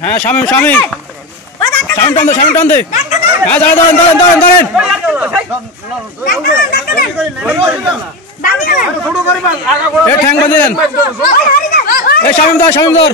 হ্যাঁ শামিম শামিম শামিম টান দে শামিম টান দে হ্যাঁ ধরেন ধরেন ধরেন ধরেন ধরেন এ ঠ্যাং বাঁধে দেন এ শামিম ধর শামিম ধর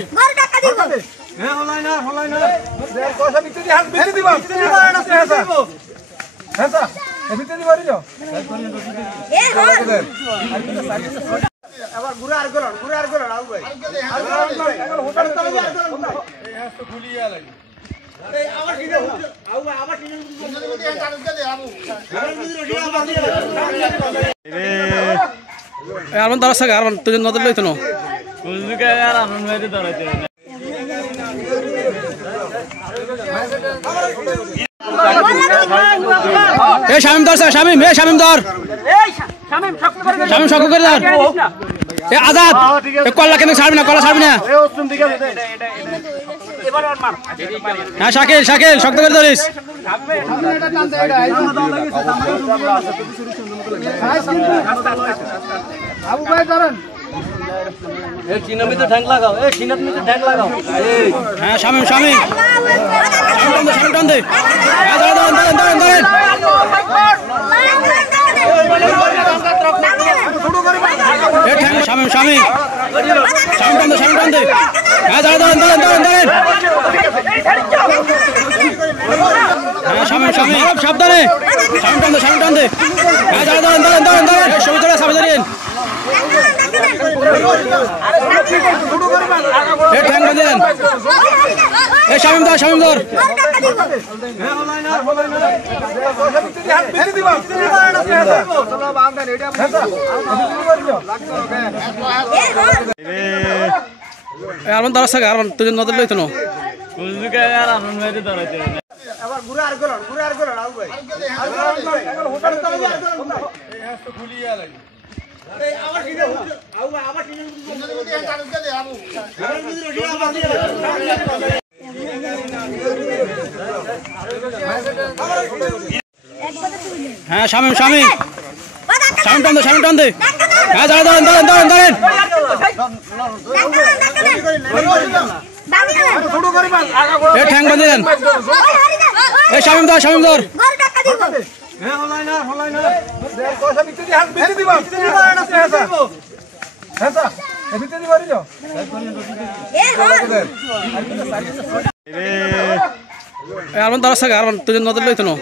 আরমান ধরার সাথে আরমান তুই নজর লইতো না এ শামিম ধর শামিম এ শামিম ধর শামিম শক্ত করে ধর এ আজাদ এ কল্লা কেন ছাড়বি না কল্লা ছাড়বি না হ্যাঁ শাকিল শাকিল শক্ত করে ধরিস আবু ভাই ধরেন এ চিনা মে তো ঠ্যাং লাগাও এ চিনাত মে তো ঠ্যাং লাগাও হ্যাঁ শামিম শামিম শামিম টান দে হ্যাঁ ধরেন ধরেন ধরেন ধরেন ধরেন এ ঠ্যাং শামিম শামিম শামিম টান দে হ্যাঁ ধরেন ধরেন ধরেন ধরেন ধরেন হ্যাঁ শামিম শামিম সাবধানে শামিম টান দে হ্যাঁ ধরেন ধরেন ধরেন ধরেন ধরেন সবুজ ধরে সামনে ধরেন এ ঠ্যাং বাঁধে দেন এ শামিম ধর শামিম ধর আরমান ধরার সাথে আরমান তুই নজর লইতো না হ্যাঁ শামিম শামিম শামিম টান দে হ্যাঁ ধরেন ধরেন ধরেন ধরেন ধরেন এ ঠ্যাং বাঁধে দেন এ শামিম ধর শামিম ধর আরমান ধরার সাথে আরমান তুই নজর লইতো না